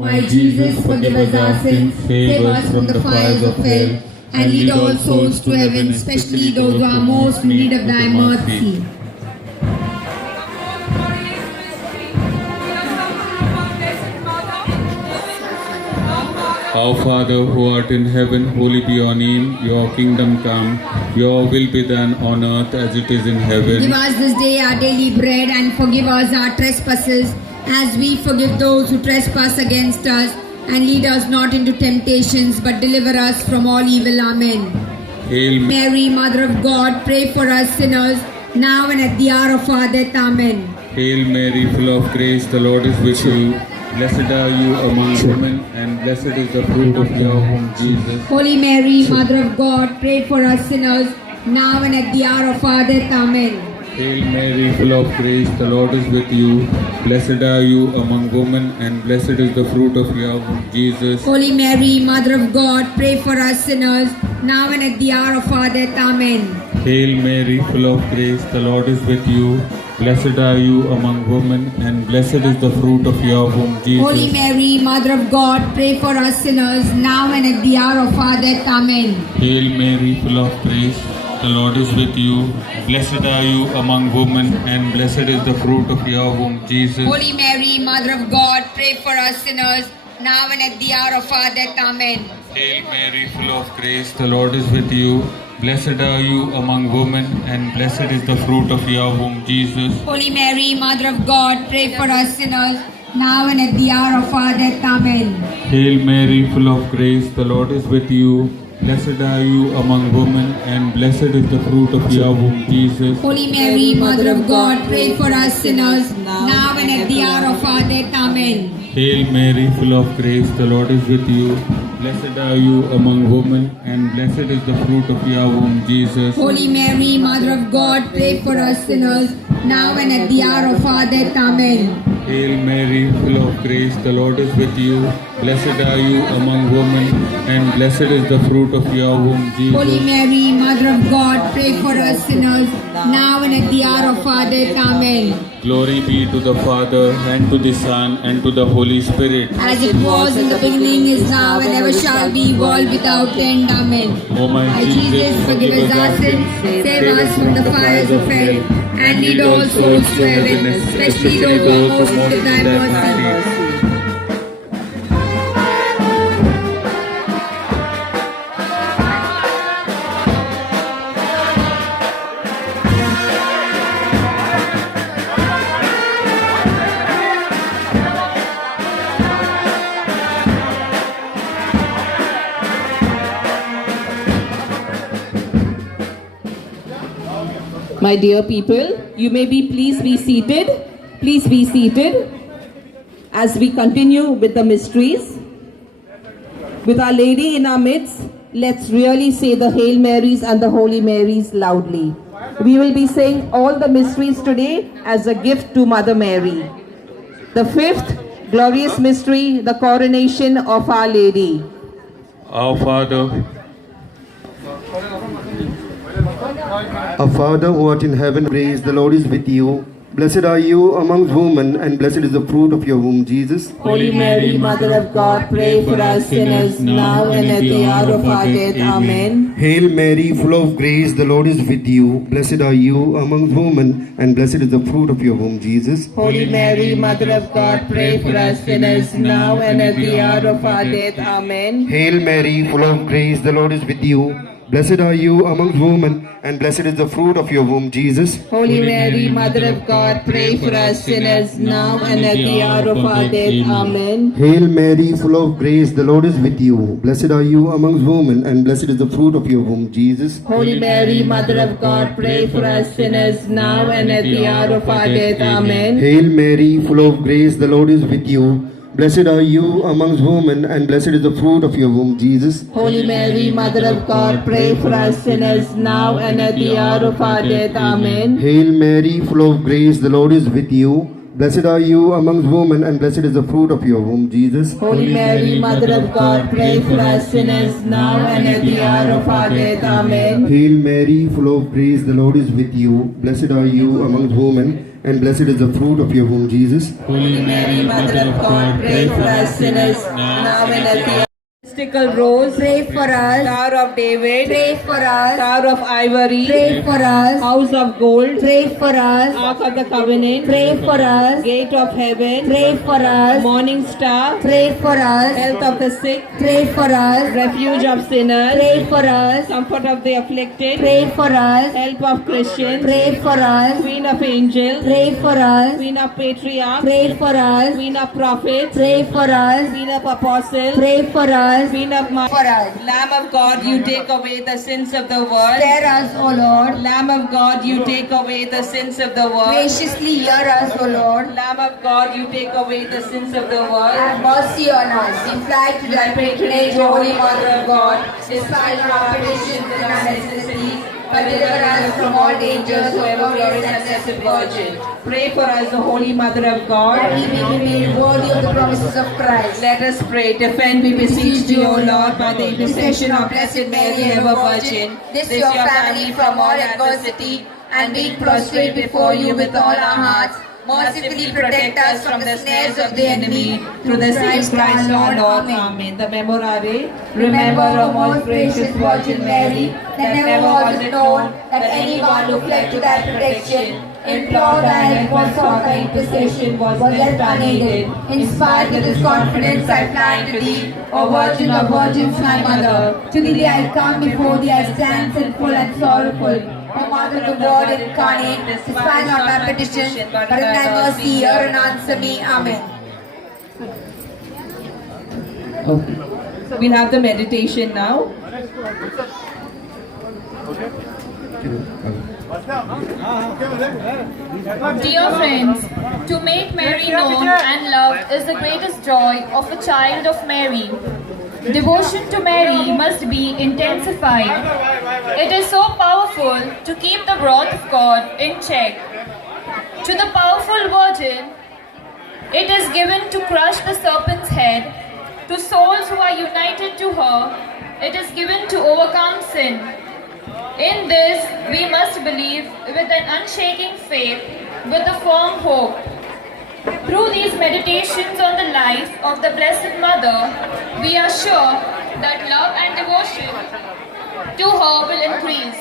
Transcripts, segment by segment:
My Jesus, forgive us our sins, save us from the fires of hell, and lead all souls to heaven, especially those who are most in need of thy mercy. Our Father who art in heaven, holy be your name. Your kingdom come, your will be done on earth as it is in heaven. Give us this day our daily bread, and forgive us our trespasses, as we forgive those who trespass against us. And lead us not into temptations, but deliver us from all evil. Amen. Hail Mary, Mother of God, pray for us sinners, now and at the hour of our death. Amen. Hail Mary, full of grace, the Lord is with you. Blessed are you among women, and blessed is the fruit of your womb, Jesus. Holy Mary, Mother of God, pray for us sinners, now and at the hour of our death. Amen. Hail Mary, full of grace, the Lord is with you. Blessed are you among women, and blessed is the fruit of your womb, Jesus. Holy Mary, Mother of God, pray for us sinners, now and at the hour of our death. Amen. Hail Mary, full of grace, the Lord is with you. Blessed are you among women, and blessed is the fruit of your womb, Jesus. Holy Mary, Mother of God, pray for us sinners, now and at the hour of our death. Amen. Hail Mary, full of grace, the Lord is with you. Blessed are you among women, and blessed is the fruit of your womb, Jesus. Holy Mary, Mother of God, pray for us sinners, now and at the hour of our death. Amen. Hail Mary, full of grace, the Lord is with you. Blessed are you among women, and blessed is the fruit of your womb, Jesus. Holy Mary, Mother of God, pray for us sinners, now and at the hour of our death. Amen. Hail Mary, full of grace, the Lord is with you. Blessed are you among women, and blessed is the fruit of your womb, Jesus. Holy Mary, Mother of God, pray for us sinners, now and at the hour of our death. Amen. Hail Mary, full of grace, the Lord is with you. Blessed are you among women, and blessed is the fruit of your womb, Jesus. Holy Mary, Mother of God, pray for us sinners, now and at the hour of our death. Amen. Hail Mary, full of grace, the Lord is with you. Blessed are you among women, and blessed is the fruit of your womb, Jesus. Holy Mary, Mother of God, pray for us sinners, now and at the hour of our death. Amen. Glory be to the Father, and to the Son, and to the Holy Spirit. As it was in the beginning, is now, and ever shall be, world without end. Amen. O my Jesus, forgive us our sins, save us from the fires of hell, and lead all souls to heaven, especially those who are most in need of thy mercy. My dear people, you may please be seated. Please be seated as we continue with the mysteries. With Our Lady in our midst, let's really say the Hail Marys and the Holy Marys loudly. We will be saying all the mysteries today as a gift to Mother Mary. The fifth glorious mystery, the coronation of Our Lady. Our Father, Our Father who art in heaven, praise the Lord is with you. Blessed are you amongst women, and blessed is the fruit of your womb, Jesus. Holy Mary, Mother of God, pray for us sinners now and at the hour of our death. Amen. Hail Mary, full of grace, the Lord is with you. Blessed are you amongst women, and blessed is the fruit of your womb, Jesus. Holy Mary, Mother of God, pray for us sinners now and at the hour of our death. Amen. Hail Mary, full of grace, the Lord is with you. Blessed are you amongst women, and blessed is the fruit of your womb, Jesus. Holy Mary, Mother of God, pray for us sinners now and at the hour of our death. Amen. Hail Mary, full of grace, the Lord is with you. Blessed are you amongst women, and blessed is the fruit of your womb, Jesus. Holy Mary, Mother of God, pray for us sinners now and at the hour of our death. Amen. Hail Mary, full of grace, the Lord is with you. Blessed are you amongst women, and blessed is the fruit of your womb, Jesus. Holy Mary, Mother of God, pray for us sinners now and at the hour of our death. Amen. Hail Mary, full of grace, the Lord is with you. Blessed are you amongst women, and blessed is the fruit of your womb, Jesus. Holy Mary, Mother of God, pray for us sinners, now and at the hour of our death. Amen. Hail Mary, full of grace, the Lord is with you. Blessed are you amongst women, and blessed is the fruit of your womb, Jesus. Holy Mary, Mother of God, pray for us sinners, now and at the hour. Mystical Rose, Pray for us. Tower of David, Pray for us. Tower of Ivory, Pray for us. House of Gold, Pray for us. Ark of the Covenant, Pray for us. Gate of Heaven, Pray for us. Morning Star, Pray for us. Health of the Sick, Pray for us. Refuge of Sinners, Pray for us. Comfort of the Afflicted, Pray for us. Help of Christians, Pray for us. Queen of Angels, Pray for us. Queen of Patriarchs, Pray for us. Queen of Prophets, Pray for us. Queen of Apostles, Pray for us. Queen of Martyrs. For us. Lamb of God, you take away the sins of the world. Spare us, O Lord. Lamb of God, you take away the sins of the world. Graciously hear us, O Lord. Lamb of God, you take away the sins of the world. Have mercy on us. We fly to thy patronage, O Holy Mother of God. Despite our petitions and our necessities, but deliver us from all dangers, O ever glorious and blessed Virgin. Pray for us, the Holy Mother of That God. we may be made worthy of the promises of Christ. Let us pray. Defend, we beseech thee, O Lord, by the intercession of Blessed Mary, ever Virgin, This your family from all adversity, and being prostrate before you with all our hearts, mercifully protect us from the snares of the enemy. Through the same Christ our Lord. Amen. The Memorare. Remember, O most gracious Virgin Mary, that never was it known that anyone who fled to thy protection, implored thy help or sought thy intercession was left unaided. In spite of this confidence I fly to thee, O Virgin of Virgins, my Mother. To thee I come, before thee I stand sinful and sorrowful. O Mother of the Word incarnate, despise not my petition, but in thy mercy hear and answer me. Amen. Okay. So we'll have the meditation now. Dear friends, to make Mary known and loved is the greatest joy of a child of Mary. Devotion to Mary must be intensified. It is so powerful to keep the wrath of God in check. To the powerful Virgin, it is given to crush the serpent's head. To souls who are united to her, it is given to overcome sin. In this, we must believe with an unshaking faith, with a firm hope. Through these meditations on the life of the Blessed Mother, we are sure that love and devotion to her will increase.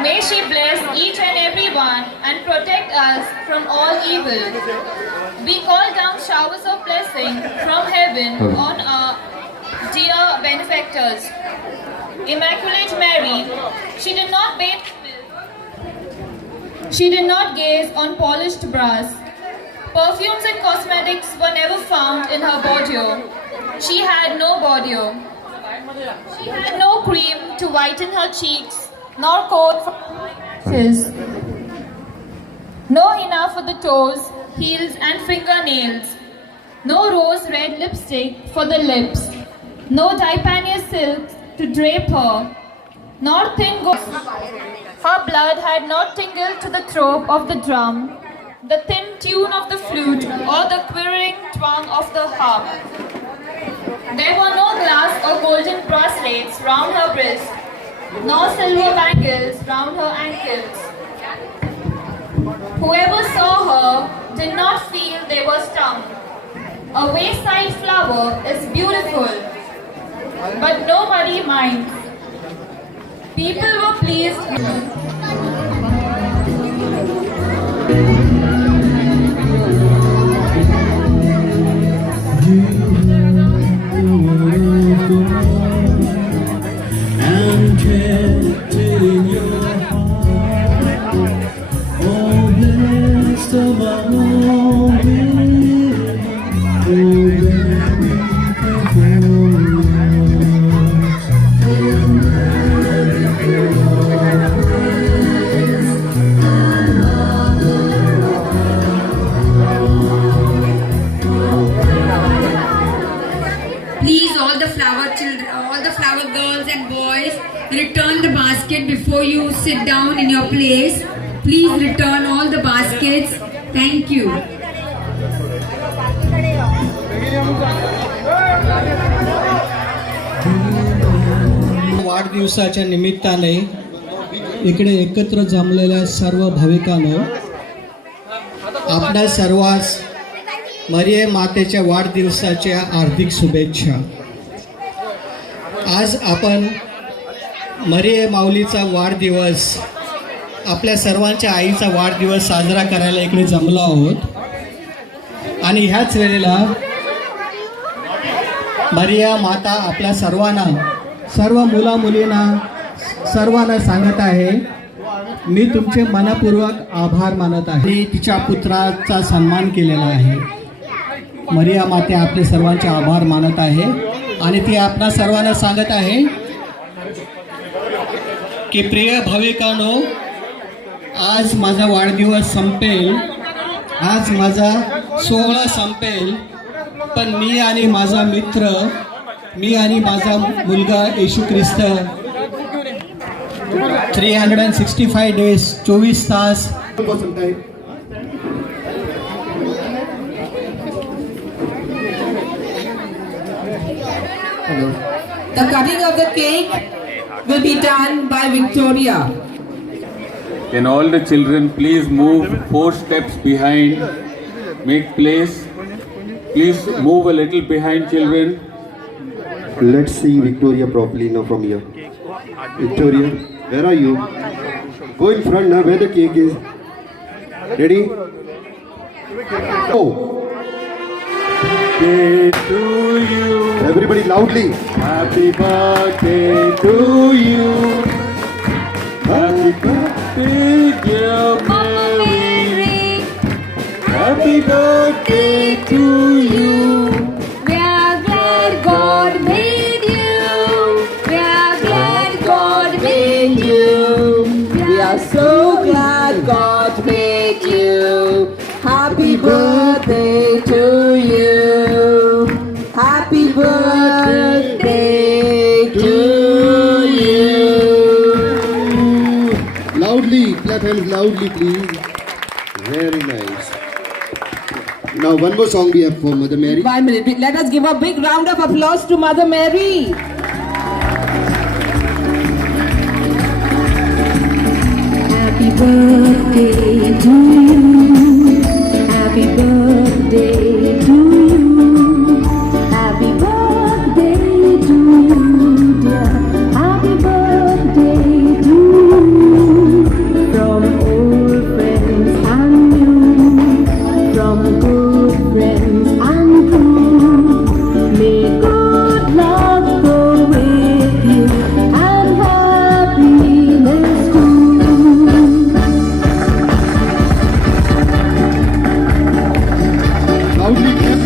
May she bless each and every one and protect us from all evil. We call down showers of blessing from heaven on our dear benefactors. Immaculate Mary, she did not bathe. She did not gaze on polished brass. Perfumes and cosmetics were never found in her boudoir. She had no boudoir. She had no cream to whiten her cheeks, nor coat for her eyelashes. No henna for the toes, heels and fingernails. No rose red lipstick for the lips. No Dipania silk to drape her, nor thin gold. Her blood had not tingled to the throb of the drum, the thin tune of the flute, or the quivering twang of the harp. There were no glass or golden bracelets round her wrist, nor silver bangles round her ankles. Whoever saw her did not feel they were stung. A wayside flower is beautiful, but nobody minds. People were pleased. And kept in your heart, oh blessed among all women, oh Please, all the flower children, all the flower girls and boys, return the basket before you sit down in your place. Please return all the baskets. Thank you. वाढदिवसाच्या निमित्ताने इकडे एकत्र जमलेल्या सर्व भाविकांनो, आपणा सर्वांस मरिये मातेच्या वाढदिवसाच्या हार्दिक शुभेच्छा. आज आपण मरिये माऊलीचा वाढदिवस, आपल्या सर्वांच्या आईचा वाढदिवस साजरा करायला इकडे जमलो आहोत. आणि ह्याच वेळेला मरिया माता आपल्या सर्वांना, सर्व मुला मुलींना सर्वांना सांगत आहे, मी तुमचे मनपूर्वक आभार मानत आहे. ती तिच्या पुत्राचा सन्मान केलेला आहे. मरिया माते आपले सर्वांचे आभार मानत आहे आणि ती आपणा सर्वांना सांगत आहे की प्रिय भाविकांनो, आज माझा वाढदिवस संपेल, आज माझा सोहळा संपेल, पण मी आणि माझा मित्र, मी आणि माझा मुलगा येशू ख्रिस्त 365 days 24 Tas The cutting of the cake will be done by Victoria. Can all the children please move 4 steps behind? Make place. Please move a little behind, children. Let's see Victoria properly now from here. Victoria, where are you? Go in front now, where the cake is. Ready? Go. Birthday to you. Everybody loudly. Happy birthday to you. Happy birthday, dear Mary. Happy birthday to you. We are glad God made you. We are glad God made you. We are so glad God made you. Happy birthday to you. Happy birthday to you. Loudly, clap hands loudly, please. Very nice. Now one more song we have for Mother Mary. 1 minute. Let us give a big round of applause to Mother Mary. Happy birthday to you. Happy birthday to you. Happy birthday to you, dear. Happy birthday to you. From old friends and new, from good friends and true. May good luck go with you and happiness too. Loudly, clap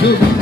good.